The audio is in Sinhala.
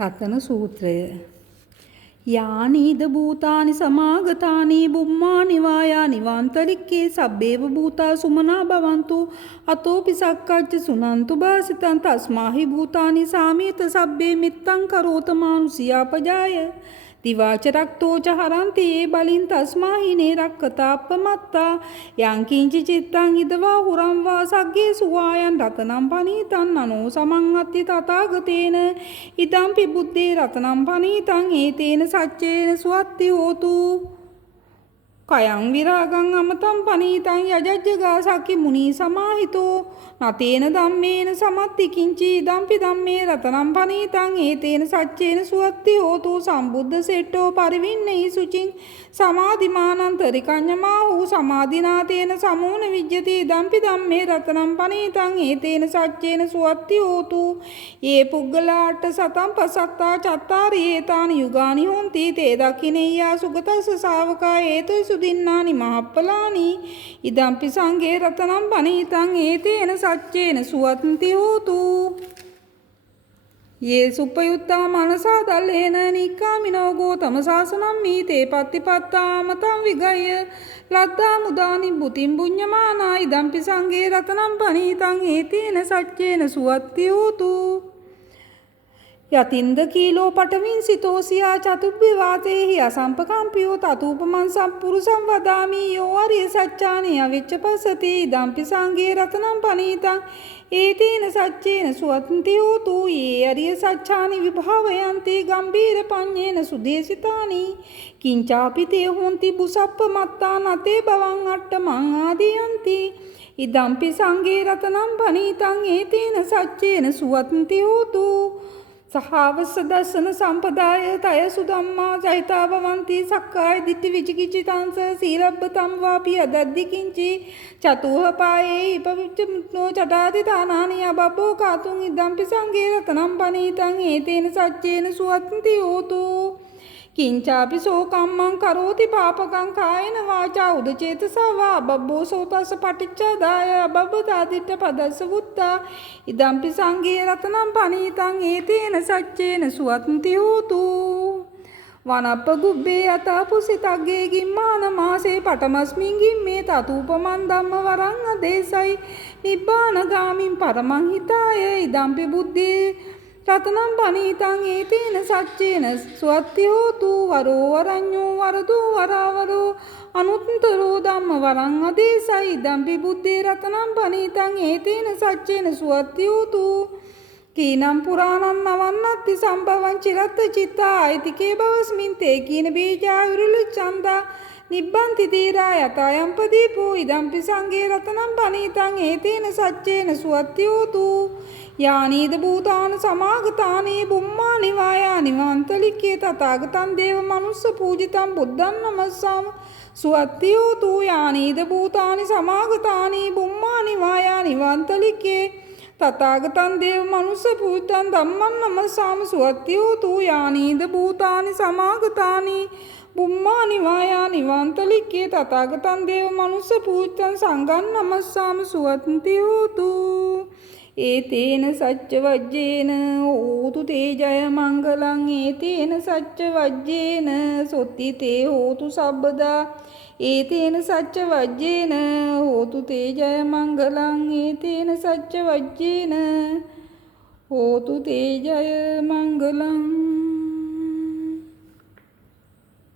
රතන සූත්‍රය. යානීද භූතානි සමාගතානි බුම්මානි වායානි වන්තරික්කේ සබ්බේව භූතා සුමනා භවන්තු අතෝපි සක්කච්ච සුනන්තු භාසිතං තස්මාහි භූතානි සාමීත සබ්බේ මිත්තං කරෝත මානුසියා පජාය දිවාච රක්තෝ ච හරන්ති ඒ බලින් තස්මාහිනේ රක්කතාප්පමත්තා යං කිංචි චිත්තං ඉදවා හුරං වා සග්ගේ සුවායන් රතනම් පනීතං නනෝ සමං අත්ති තථාගතේන ඉදම්පි බුද්දේ රතනම් පනීතං ඒතේන සච්චේන සුවත්ති හෝතු කයං විරාගං අමතං පනීතං යජජ්ජගා සක්කි මුනි සමාහිතෝ නතේන ධම්මේන සමත්ති කිංචි ඉදම්පි ධම්මේ රතනම් පනීතං ඒතේන සච්චේන සුවත්ති හෝතු සම්බුද්ධ සෙට්ටෝ පරිවින්නේහි සුචින් සමාධිමානන්තරිකඤ්ඤමාහු සමාධිනාතේන සමූන විජ්ජති ඉදම්පි ධම්මේ රතනම් පනීතං ඒතේන සච්චේන සුවත්ති හෝතු යේ පුග්ගලාට සතං පසත්තා චත්තාරි ඒතානි යුගානි හොಂತಿ තේ දක්ඛිනේයා සුගතස්ස ශාවකා හේතු සුදින්නානි මහප්පලානි ඉදම්පි සංඝේ රතනම් පනීතං ඒතේන සච්චේන සුවත්ති හෝතු ये सुपयुत्ता मनसा दलेन निक्कामिनो गोतम शासनं मीते पत्तिपत्ता मतं विगय लद्दा मुदानि बुतिं पुण्यमाना इदम्पि संगे रत्नं पनीतं एतेन सच्चेन सुवत्ति होतु යතින්ද කීලෝ පටවින් සිතෝසියා චතුබ්බිවාතේහි අසම්පකම්පියෝ තතුපමං සම්පුරුසං වදාමි යෝ අරිය සච්චානේ අවිච්ච පස්සති ඉදම්පි සංඝේ රතනම් පනීතං ඒතේන සච්චේන සුවත්ති හෝතු යේ අරිය සච්චානි විභාවයන්ති ගම්බීර පඤ්ඤේන සුදේසිතානි කිංචාපි තේ හොಂತಿ බුසප්ප මත්තා නතේ බවං අට්ඨමං ආදීයන්ති ඉදම්පි සංඝේ රතනම් පනීතං ඒතේන සච්චේන සුවත්ති හෝතු සහවස්ස දස්සන සම්පදාය තය සුදම්මා චෛතා භවಂತಿ සක්කාය දිට්ඨි විචිකිච්ඡිතාංශ සීලබ්බතම් වාපි අදද්දි කිංචි චතුහ පායේ ඉපවිච්ඡනෝ චටාති තානානි අබබ්බෝ කාතුං ඉදම්පි සංඝේ රතනම් පනීතං ඒතේන සච්චේන සුවත්ති හෝතු කිංචාපි සෝකම්මං කරෝති පාපකං කායන වාචා උදචේතසා වා අබබ්බෝ සෝතස්ස පටිච්චාදාය අබබ්බතාදිට්ඨ පදස්ස වුත්තා ඉදම්පි සංඝේ රතනම් පනීතං ඒතේන සච්චේන සුවත්ති හෝතු වනප්ප ගුබ්බේ යතා පුසිතග්ගේ ගිම්මාන මාසේ පටමස්මින් ගිම්මේ තතුපමන් ධම්ම වරං අදේසයි නිබ්බාන ගාමින් පරමං හිතාය ඉදම්පි බුද්ධේ රතනම් පනීතං ඒතේන සච්චේන සුවත්ති හෝතු වරෝ වරඤ්ඤෝ වරදෝ වරවරෝ අනුත්තරෝ ධම්ම වරං අදේසයි ඉදම්පි බුද්ධේ රතනම් පනීතං ඒතේන සච්චේන සුවත්ති හෝතු කීනම් පුරාණං නවන්නත්ති සම්භවං චිරත්ත චිත්තා ආයතිකේ බවස්මින් තේ කීන බීජා විරුල ඡන්දා නිබ්බන්ති තීරා යතයන් පදීපෝ ඉදම්පි සංඝේ රතනම් පනීතං ඒතේන සච්චේන සුවත්ති හෝතු යානීද භූතාන සමාගතානේ බුම්මානි වායානි වන්තලික්කේ තථාගතං දේව මනුස්ස පූජිතං බුද්ධං නමස්සාම සුවත්ති හෝතු යානීද භූතානි සමාගතානේ බුම්මානි වායානි වන්තලික්කේ තථාගතං දේව මනුස්ස පූජිතං ධම්මං නමස්සාම සුවත්ති හෝතු යානීද භූතානි සමාගතානි බුම්මානි වායානි වන්තලික්කේ තථාගතං දේව මනුස්ස පූජිතං සංඝං නමස්සාම සුවත්ති හෝතු ඒතේන සච්ච වජ්ජේන හෝතු තේ ජය මංගලං ඒතේන සච්ච වජ්ජේන සොත්ති තේ හෝතු සබ්බදා ඒතේන සච්ච වජ්ජේන හෝතු තේ ජය මංගලං ඒතේන සච්ච වජ්ජේන හෝතු තේ ජය මංගලං